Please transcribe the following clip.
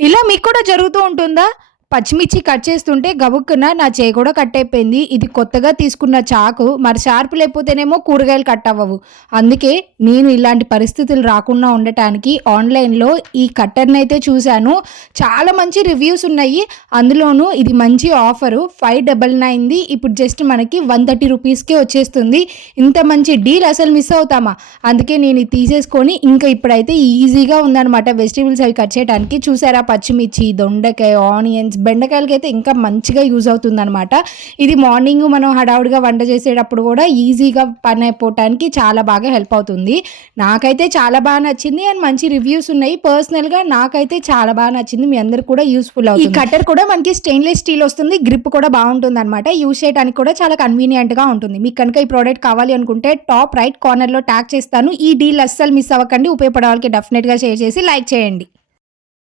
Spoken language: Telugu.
ఇలా మీకు కూడా జరుగుతూ ఉంటుందా? పచ్చిమిర్చి కట్ చేస్తుంటే గబుక్కున నా చేయి కూడా కట్ అయిపోయింది. ఇది కొత్తగా తీసుకున్న చాకు మరి షార్ప్ లేకపోతేనేమో కూరగాయలు కట్ అవ్వవు. అందుకే నేను ఇలాంటి పరిస్థితులు రాకుండా ఉండటానికి ఆన్‌లైన్‌లో ఈ కట్టర్‌నైతే చూశాను. చాలా మంచి రివ్యూస్ ఉన్నాయి. అందులోనూ ఇది మంచి ఆఫరు 599ది ఇప్పుడు జస్ట్ మనకి 130 రూపీస్‌కే వచ్చేస్తుంది. ఇంత మంచి డీల్ అసలు మిస్ అవుతామా? అందుకే నేను ఇది తీసేసుకొని ఇంకా ఇప్పుడైతే ఈజీగా ఉందనమాట వెజిటబుల్స్ అవి కట్ చేయడానికి. చూసారా పచ్చిమిర్చి, దొండకాయ, ఆనియన్స్, బెండకాయలకైతే ఇంకా మంచిగా యూజ్ అవుతుందనమాట. ఇది మార్నింగ్ మనం హడావుడిగా వంట చేసేటప్పుడు కూడా ఈజీగా పని అయిపోవటానికి చాలా బాగా హెల్ప్ అవుతుంది. నాకైతే చాలా బాగా నచ్చింది అండ్ మంచి రివ్యూస్ ఉన్నాయి. పర్సనల్‌గా నాకైతే చాలా బాగా నచ్చింది. మీ అందరికి కూడా యూజ్‌ఫుల్ అవుతుంది. ఈ కట్టర్ కూడా మనకి స్టెయిన్‌లెస్ స్టీల్ వస్తుంది. గ్రిప్ కూడా బాగుంటుందనమాట. యూజ్ చేయడానికి కూడా చాలా కన్వీనియంట్‌గా ఉంటుంది. మీకు కనుక ఈ ప్రోడక్ట్ కావాలి అనుకుంటే టాప్ రైట్ కార్నర్‌లో ట్యాగ్ చేస్తాను. ఈ డీల్ అస్సలు మిస్ అవ్వకండి. ఉపయోగపడే వాళ్ళకి డెఫినెట్‌గా షేర్ చేసి లైక్ చేయండి.